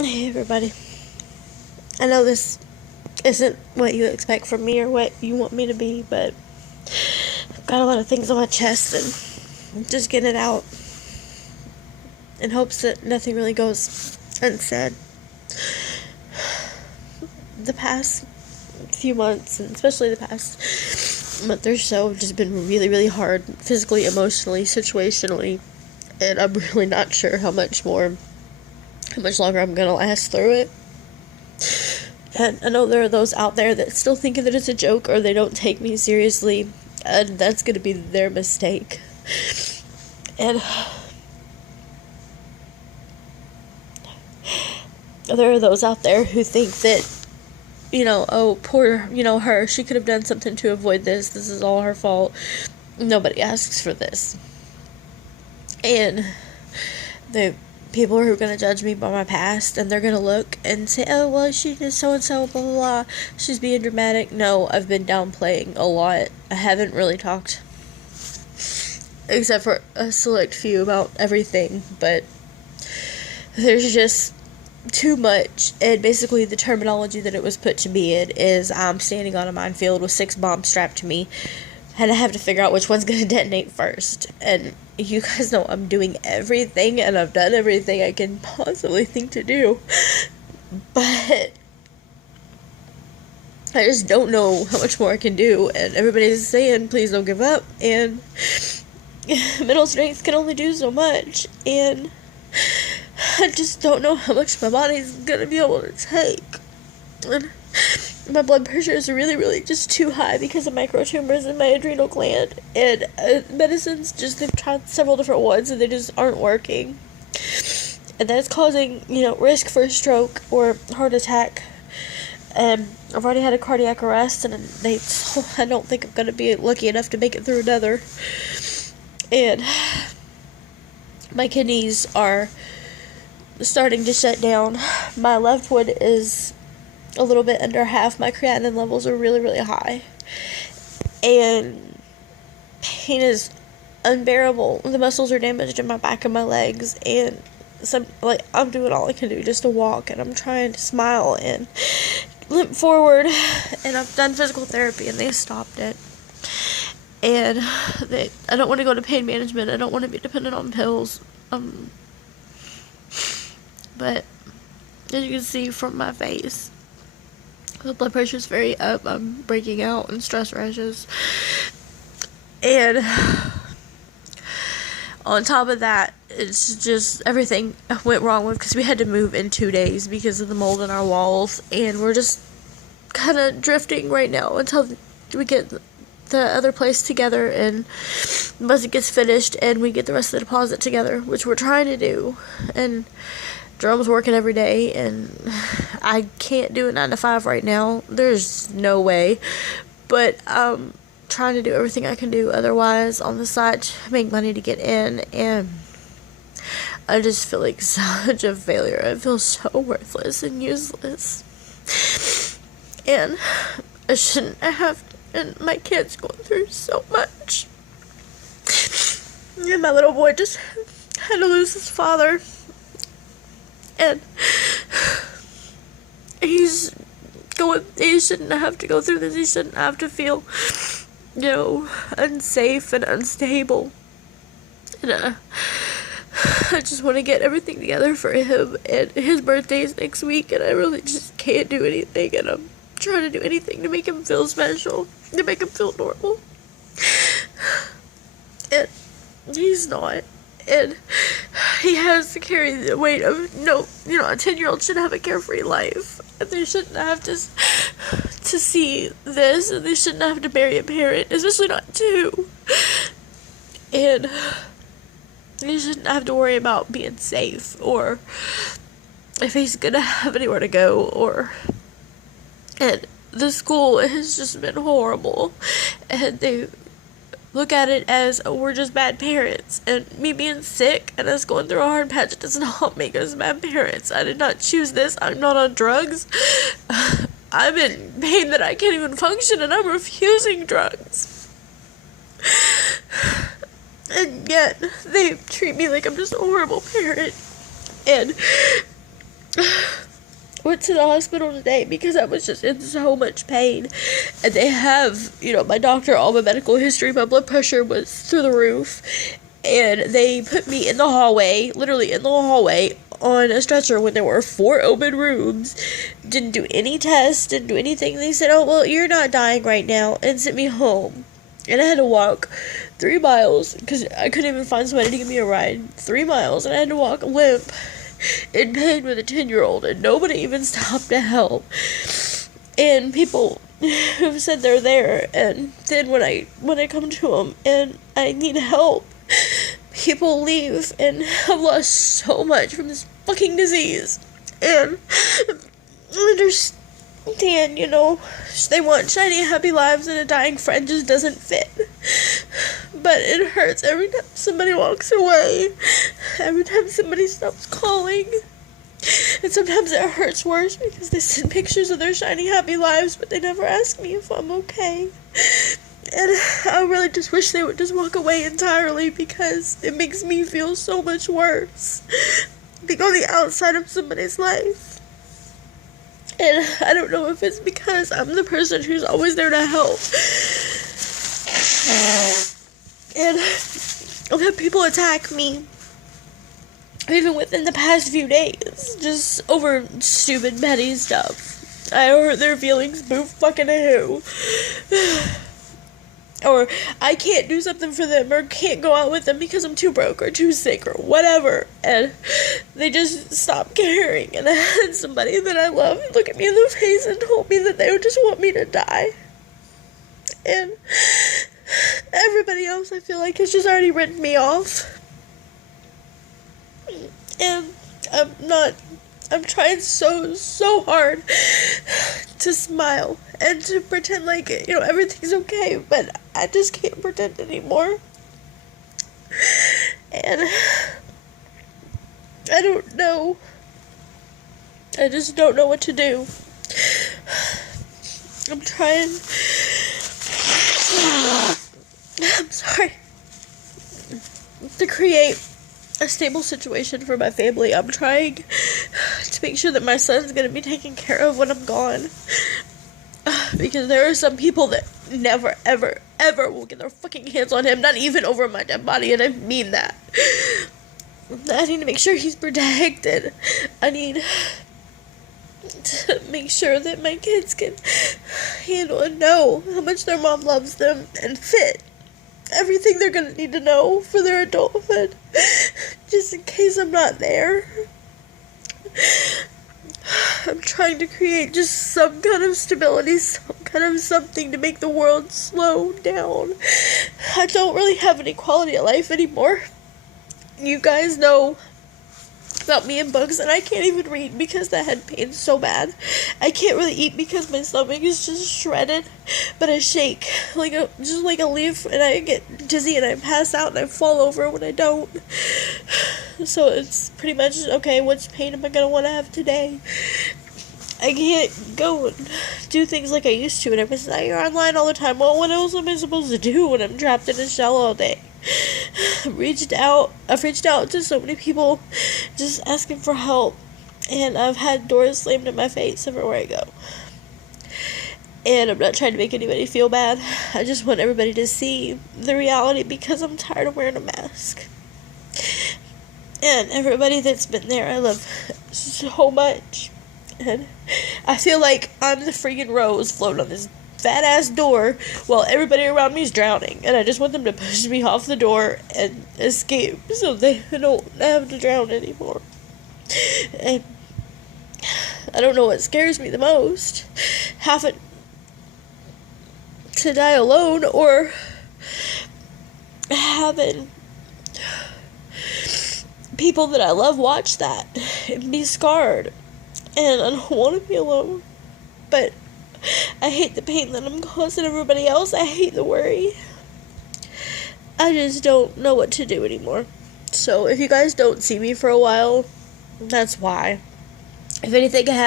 Hey everybody. I know this isn't what you expect from me or what you want me to be, but I've got a lot of things on my chest and I'm just getting it out in hopes that nothing really goes unsaid. The past few months, and especially the past month or so, have just been really, really hard physically, emotionally, situationally, and I'm really not sure how much longer I'm gonna last through it. And I know there are those out there that still think that it's a joke or they don't take me seriously, and that's going to be their mistake. And there are those out there who think that, oh, poor, her, she could have done something to avoid this. This is all her fault. Nobody asks for this. And the people who are going to judge me by my past, and they're going to look and say, oh, well, she did so-and-so, blah, blah, blah. She's being dramatic. No, I've been downplaying a lot. I haven't really talked, except for a select few, about everything, but there's just too much. And basically the terminology that it was put to me in is I'm standing on a minefield with 6 bombs strapped to me, and I have to figure out which one's going to detonate first. And you guys know I'm doing everything, and I've done everything I can possibly think to do. But I just don't know how much more I can do. And everybody's saying, please don't give up. And mental strength can only do so much. And I just don't know how much my body's going to be able to take. And my blood pressure is really, really just too high because of microtumors in my adrenal gland. And medicines, they've tried several different ones and they just aren't working. And that's causing, risk for a stroke or heart attack. And I've already had a cardiac arrest, and I don't think I'm going to be lucky enough to make it through another. And my kidneys are starting to shut down. My left one is a little bit under half. My creatinine levels are really, really high. And pain is unbearable. The muscles are damaged in my back and my legs. And I'm doing all I can do just to walk. And I'm trying to smile and limp forward. And I've done physical therapy and they stopped it. And I don't want to go to pain management. I don't want to be dependent on pills. But as you can see from my face, the blood pressure is very up. I'm breaking out in stress rashes. And on top of that, it's just everything went wrong with, because we had to move in 2 days because of the mold in our walls. And we're just kind of drifting right now until we get the other place together and once it gets finished and we get the rest of the deposit together, which we're trying to do. And Jerome's working every day, and I can't do a 9 to 5 right now. There's no way. But I'm trying to do everything I can do otherwise on the side to make money to get in, and I just feel like such a failure. I feel so worthless and useless. And I shouldn't have, and my kid's going through so much. And my little boy just had to lose his father. And he shouldn't have to go through this. He shouldn't have to feel, unsafe and unstable. And I just want to get everything together for him. And his birthday is next week, and I really just can't do anything. And I'm trying to do anything to make him feel special, to make him feel normal. And he's not. And he has to carry the weight of, a 10-year-old should have a carefree life. And they shouldn't have to see this, and they shouldn't have to bury a parent, especially not 2. And he shouldn't have to worry about being safe, or if he's gonna have anywhere to go, and the school has just been horrible. And they look at it as, oh, we're just bad parents. And me being sick and us going through a hard patch does not make us bad parents. I did not choose this. I'm not on drugs. I'm in pain that I can't even function, and I'm refusing drugs. And yet they treat me like I'm just a horrible parent. And went to the hospital today because I was just in so much pain. And they have, my doctor, all my medical history, my blood pressure was through the roof. And they put me in the hallway, literally in the hallway, on a stretcher when there were 4 open rooms. Didn't do any tests, didn't do anything. They said, oh, well, you're not dying right now, and sent me home. And I had to walk 3 miles, because I couldn't even find somebody to give me a ride. 3 miles, and I had to walk limp, in pain with a 10-year-old, and nobody even stopped to help. And people who said they're there, and then when I come to them, and I need help, people leave, and I've lost so much from this fucking disease. And I understand, they want shiny, happy lives, and a dying friend just doesn't fit. But it hurts every time somebody walks away, every time somebody stops calling. And sometimes it hurts worse because they send pictures of their shiny, happy lives, but they never ask me if I'm okay. And I really just wish they would just walk away entirely, because it makes me feel so much worse being on the outside of somebody's life. And I don't know if it's because I'm the person who's always there to help. And I've had people attack me, even within the past few days, just over stupid, petty stuff. I hurt their feelings, boo fucking who. Or I can't do something for them, or can't go out with them because I'm too broke or too sick or whatever. And they just stop caring. And I had somebody that I love look at me in the face and told me that they would just want me to die. And everybody else, I feel like, has just already written me off. And I'm trying so hard to smile and to pretend like, everything's okay, but I just can't pretend anymore. And I don't know. I just don't know what to do. I'm trying. I'm sorry. To create a stable situation for my family. I'm trying to make sure that my son's gonna be taken care of when I'm gone. Because there are some people that never, ever, ever will get their fucking hands on him, not even over my dead body, and I mean that. I need to make sure he's protected. I need to make sure that my kids can handle and know how much their mom loves them and fit everything they're gonna need to know for their adulthood, just in case I'm not there. I'm trying to create just some kind of stability, some kind of something to make the world slow down. I don't really have any quality of life anymore. You guys know about me and books, and I can't even read because the head pain's so bad. I can't really eat because my stomach is just shredded, but I shake just like a leaf, and I get dizzy and I pass out and I fall over when I don't. So it's pretty much, okay, which pain am I gonna want to have today? I can't go and do things like I used to, and everyone's like, you're online all the time. Well, what else am I supposed to do when I'm trapped in a shell all day? I've reached out to so many people just asking for help, and I've had doors slammed in my face everywhere I go. And I'm not trying to make anybody feel bad. I just want everybody to see the reality, because I'm tired of wearing a mask. And everybody that's been there, I love so much. And I feel like I'm the freaking rose floating on this fat ass door while everybody around me is drowning, and I just want them to push me off the door and escape so they don't have to drown anymore. And I don't know what scares me the most, having to die alone, or having people that I love watch that and be scarred. And I don't want to be alone, but I hate the pain that I'm causing everybody else. I hate the worry. I just don't know what to do anymore. So if you guys don't see me for a while, that's why. If anything happens,